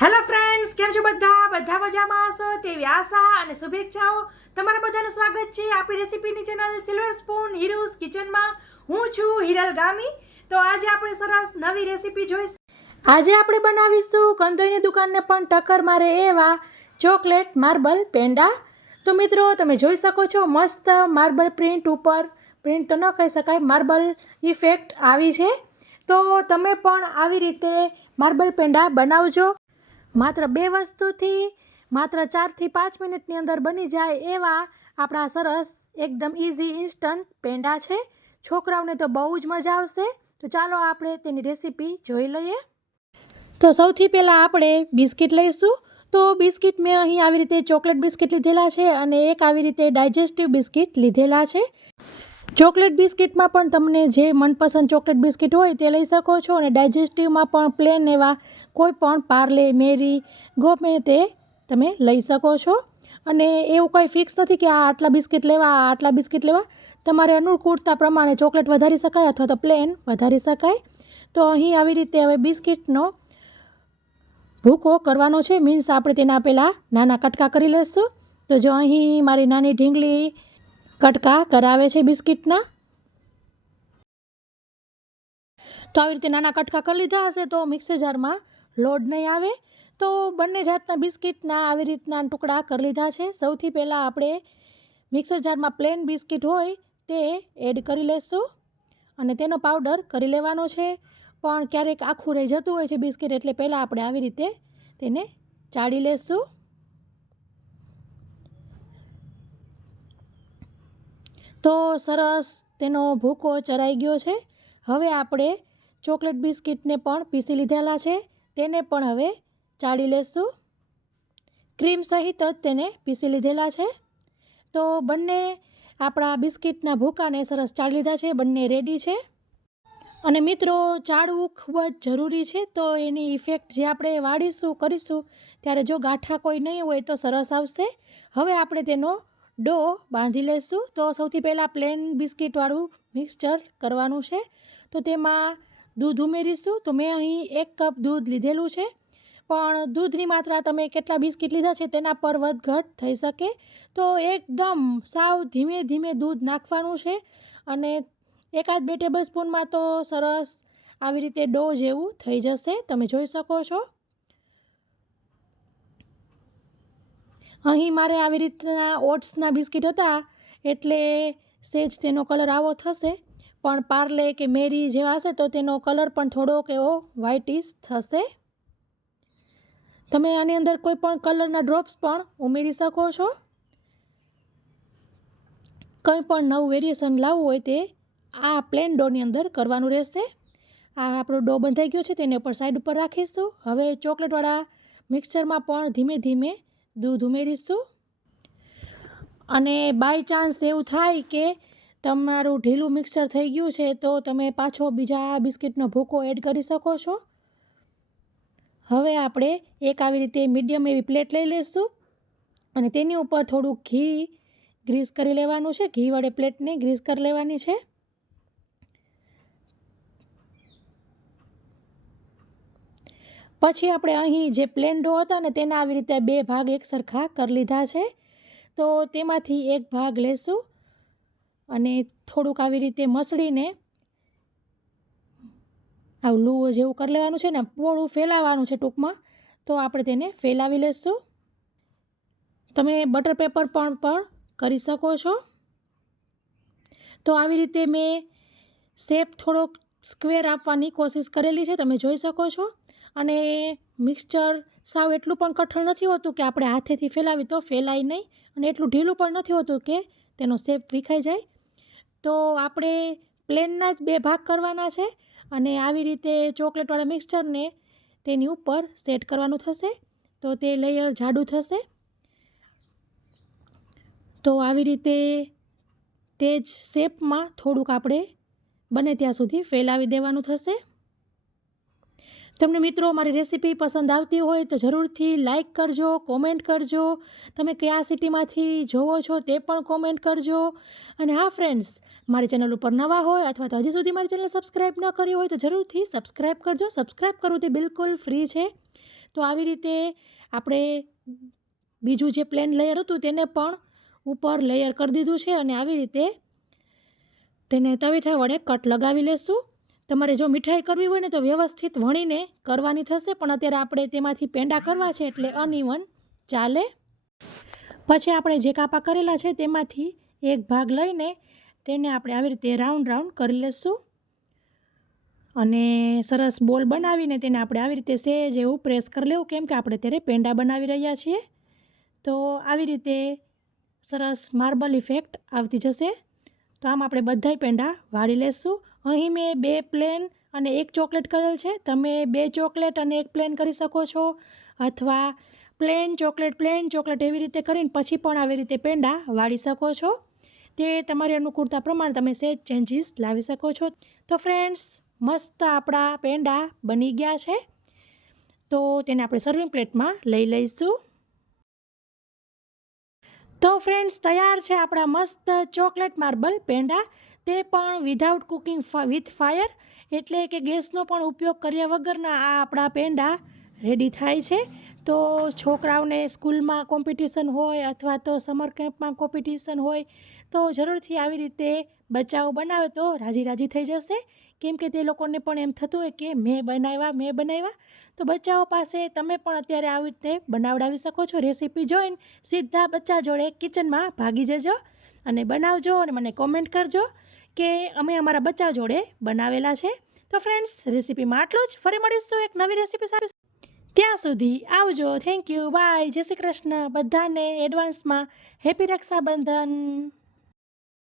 Hello friends, કેમ છો બધા મજામાં હશો તેવી આશા અને શુભેચ્છાઓ. તમારા બધાનું સ્વાગત છે આપણી રેસીપીની ચેનલ સિલ્વર સ્પૂન હીરુઝ કિચનમાં. હું છું હિરલ ગામી. તો આજે આપણે સરસ નવી રેસીપી જોઈશું. આજે આપણે બનાવીશું કંદોઈની દુકાનને પણ ટક્કર મારે એવા ચોકલેટ માર્બલ પેંડા. તો મિત્રો, તમે જોઈ શકો છો મસ્ત માર્બલ પ્રિન્ટ ઉપર, પ્રિન્ટ તો ન કહી શકાય, માર્બલ ઇફેક્ટ આવી છે. તો તમે પણ આવી રીતે માર્બલ પેંડા બનાવજો. માત્ર 2 વસ્તુથી માત્ર 4 થી 5 મિનિટની અંદર બની જાય એવા આપણા સરસ એકદમ ઇઝી ઇન્સ્ટન્ટ પેંડા છે. છોકરાઓને તો બહુ જ મજા આવશે. તો ચાલો આપણે તેની રેસીપી જોઈ લઈએ. તો સૌથી પહેલાં આપણે બિસ્કિટ લઈશું. તો બિસ્કિટ મેં અહીં આવી રીતે ચોકલેટ બિસ્કિટ લીધેલા છે અને એક આવી રીતે ડાયજેસ્ટિવ બિસ્કિટ લીધેલા છે. ચોકલેટ બિસ્કિટમાં પણ તમને જે મનપસંદ ચોકલેટ બિસ્કિટ હોય તે લઈ શકો છો, અને ડાયજેસ્ટિવમાં પણ પ્લેન એવા કોઈ પણ પાર્લે, મેરી, ગમે તે તમે લઈ શકો છો. અને એવું કંઈ ફિક્સ નથી કે આટલા બિસ્કિટ લેવા, આટલા બિસ્કિટ લેવા. તમારે અનુકૂળતા પ્રમાણે ચોકલેટ વધારી શકાય અથવા તો પ્લેન વધારી શકાય. તો અહીં આવી રીતે હવે બિસ્કિટનો ભૂકો કરવાનો છે. મીન્સ આપણે તેના પહેલાં નાના કટકા કરી લઈશું. તો જો અહીં મારી નાની ઢીંગલી કટકા કરાવે છે બિસ્કિટના. તો આવી રીતે નાના કટકા કરી લીધા હશે તો મિક્સર જારમાં લોડ નહીં આવે. તો બંને જાતના બિસ્કિટના આવી રીતના ટુકડા કરી લીધા છે. સૌથી પહેલાં આપણે મિક્સર જારમાં પ્લેન બિસ્કિટ હોય તે એડ કરી લઈશું અને તેનો પાવડર કરી લેવાનો છે. પણ ક્યારેક આખું રહી જતું હોય છે બિસ્કિટ, એટલે પહેલાં આપણે આવી રીતે તેને ચાળી લઈશું. તો સરસ તેનો ભૂકો ચરાઈ ગયો છે. હવે આપણે ચોકલેટ બિસ્કિટને પણ પીસી લીધેલા છે, તેને પણ હવે ચાળી લેશું. ક્રીમ સહિત જ તેને પીસી લીધેલા છે. તો બંને આપણા બિસ્કિટના ભૂકાને સરસ ચાળી લીધા છે, બંને રેડી છે. અને મિત્રો, ચાળવું ખૂબ જ જરૂરી છે. તો એની ઇફેક્ટ જે આપણે વાળીશું, કરીશું ત્યારે જો ગાંઠા કોઈ નહીં હોય તો સરસ આવશે. હવે આપણે તેનો ડો બાંધી લઈશું. તો સૌથી પહેલાં પ્લેન બિસ્કિટવાળું મિક્સચર કરવાનું છે. તો તેમાં દૂધ ઉમેરીશું. તો મેં અહીં 1 કપ દૂધ લીધેલું છે, પણ દૂધની માત્રા તમે કેટલા બિસ્કિટ લીધા છે તેના પર વધઘટ થઈ શકે. તો એકદમ સાવ ધીમે ધીમે દૂધ નાખવાનું છે. અને 1-2 ટેબલ સ્પૂનમાં તો સરસ આવી રીતે ડો જેવું થઈ જશે. તમે જોઈ શકો છો. અહીં મારે આવી રીતના ઓટ્સના બિસ્કિટ હતા એટલે સેજ તેનો કલર આવો થશે, પણ પાર્લે કે મેરી જેવા હશે તો તેનો કલર પણ થોડોક એવો વ્હાઇટિશ થશે. તમે આની અંદર કોઈ પણ કલરના ડ્રોપ્સ પણ ઉમેરી શકો છો. કંઈ પણ નવું વેરિએશન લાવવું હોય તે આ પ્લેન ડોની અંદર કરવાનું રહેશે. આ આપણો ડો બંધાઈ ગયો છે, તેને ઉપર સાઈડ ઉપર રાખીશું. હવે ચોકલેટવાળા મિક્સચરમાં પણ ધીમે ધીમે દૂધ ઉમેરીશું. અને બાય ચાન્સ એવું થાય કે તમારું ઢીલું મિક્સચર થઈ ગયું છે તો તમે પાછો બીજા બિસ્કિટનો ભૂકો એડ કરી શકો છો. હવે આપણે એક આવી રીતે મીડિયમ એવી પ્લેટ લઈ લઈશું અને તેની ઉપર થોડું ઘી ગ્રીસ કરી લેવાનું છે. ઘી વડે પ્લેટને ગ્રીસ કરી લેવાની છે. પછી આપણે અહીં જે પ્લેન ડો હતા ને તેના આવી રીતે 2 ભાગ એક સરખા કરી લીધા છે. તો તેમાંથી એક ભાગ લેશું અને થોડુંક આવી રીતે મસળીને આવું લૂવો જેવું કરી લેવાનું છે ને પોળું ફેલાવવાનું છે ટૂંકમાં. તો આપણે તેને ફેલાવી લઈશું. તમે બટર પેપર પણ કરી શકો છો. તો આવી રીતે મેં શેપ થોડોક સ્ક્વેર આપવાની કોશિશ કરેલી છે, તમે જોઈ શકો છો. અને મિક્સચર સાવ એટલું પણ કઠણ નથી હોતું કે આપણે હાથેથી ફેલાવી તો ફેલાય નહીં, અને એટલું ઢીલું પણ નથી હોતું કે તેનો શેપ વિખાઈ જાય. તો આપણે પ્લેનના જ 2 ભાગ કરવાના છે અને આવી રીતે ચોકલેટવાળા મિક્સચરને તેની ઉપર સેટ કરવાનું થશે. તો તે લેયર જાડું થશે. તો આવી રીતે તે જ શેપમાં થોડુંક આપણે બને ત્યાં સુધી ફેલાવી દેવાનું થશે. તમને મિત્રો મારી રેસીપી પસંદ આવતી હોય તો જરૂરથી લાઇક કરજો, કોમેન્ટ કરજો. તમે કયા સિટીમાંથી જોવો છો તે પણ કોમેન્ટ કરજો. અને હા ફ્રેન્ડ્સ, મારી ચેનલ ઉપર નવા હોય અથવા તો હજી સુધી મારી ચેનલ સબસ્ક્રાઈબ ન કરી હોય તો જરૂરથી સબસ્ક્રાઈબ કરજો. સબસ્ક્રાઈબ કરવું તે બિલકુલ ફ્રી છે. તો આવી રીતે આપણે બીજું જે પ્લેન લેયર હતું તેને પણ ઉપર લેયર કરી દીધું છે અને આવી રીતે તેને તવીથા વડે કટ લગાવી લેશું. તમારે જો મીઠાઈ કરવી હોય ને તો વ્યવસ્થિત વણીને કરવાની થશે, પણ અત્યારે આપણે તેમાંથી પેંડા કરવા છે એટલે અનઇવન ચાલે. પછી આપણે જે કાપા કરેલા છે તેમાંથી એક ભાગ લઈને તેને આપણે આવી રીતે રાઉન્ડ કરી લેશું અને સરસ બોલ બનાવીને તેને આપણે આવી રીતે સહેજ એવું પ્રેસ કરી લેવું, કેમ કે આપણે ત્યારે પેંડા બનાવી રહ્યા છીએ. તો આવી રીતે સરસ માર્બલ ઇફેક્ટ આવતી જશે. તો આમ આપણે બધાય પેંડા વાળી લેશું. અહીં મેં 2 પ્લેન અને 1 ચોકલેટ કરેલ છે. તમે 2 ચોકલેટ અને 1 પ્લેન કરી શકો છો, અથવા પ્લેન ચોકલેટ એવી રીતે કરીને પછી પણ આવી રીતે પેંડા વાળી શકો છો. તે તમારી અનુકૂળતા પ્રમાણે તમે સહેજ ચેન્જીસ લાવી શકો છો. તો ફ્રેન્ડ્સ, મસ્ત આપણા પેંડા બની ગયા છે. તો તેને આપણે સર્વિંગ પ્લેટમાં લઈ લઈશું. તો ફ્રેન્ડ્સ, તૈયાર છે આપણા મસ્ત ચોકલેટ માર્બલ પેંડા, તે પણ વિધાઉટ કુકિંગ વિથ ફાયર, એટલે કે ગેસનો પણ ઉપયોગ કર્યા વગરના આ આપણા પેંડા રેડી થાય છે. તો છોકરાઓને સ્કૂલમાં કોમ્પિટિશન હોય અથવા તો સમર કેમ્પમાં કોમ્પિટિશન હોય તો જરૂરથી આવી રીતે બચ્ચાઓ બનાવે તો રાજી થઈ જશે, કેમ કે તે લોકોને પણ એમ થતું હોય કે મેં બનાવ્યા. તો બચ્ચાઓ પાસે તમે પણ અત્યારે આવી રીતે બનાવડાવી શકો છો. રેસીપી જોઈને સીધા બચ્ચા જોડે કિચનમાં ભાગી જજો અને બનાવજો અને મને કોમેન્ટ કરજો કે અમે અમારા બચ્ચા જોડે બનાવેલા છે. તો ફ્રેન્ડ્સ, રેસીપીમાં આટલું જ. ફરી મળીશું એક નવી રેસીપી સાથે. ત્યાં સુધી આવજો. થેન્ક યુ, બાય, જય શ્રી કૃષ્ણ. બધાને એડવાન્સમાં હેપી રક્ષાબંધન.